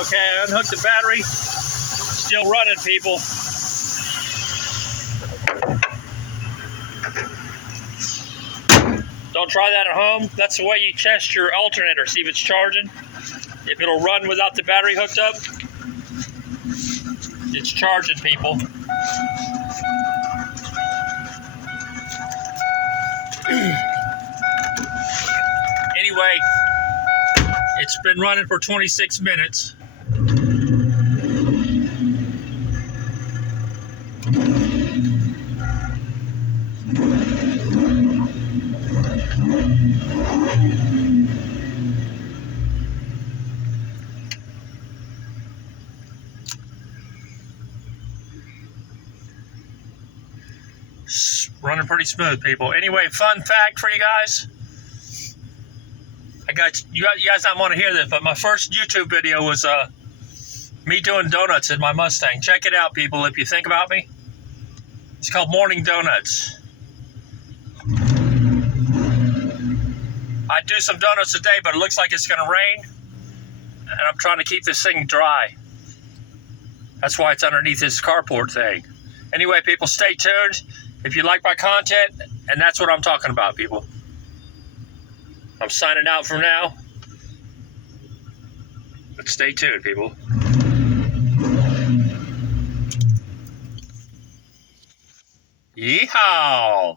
Okay, I unhooked the battery. Still running, people. Don't try that at home. That's the way you test your alternator. See if it's charging. If it'll run without the battery hooked up, it's charging, people. Anyway, it's been running for 26 minutes. Running pretty smooth, people. Anyway, fun fact for you guys. You guys not want to hear this, but my first YouTube video was me doing donuts in my Mustang. Check it out, people, if you think about me. It's called Morning Donuts. I do some donuts a day, but it looks like it's going to rain, and I'm trying to keep this thing dry. That's why it's underneath this carport thing. Anyway, people, stay tuned if you like my content, and that's what I'm talking about, people. I'm signing out for now, but stay tuned, people. Yeehaw!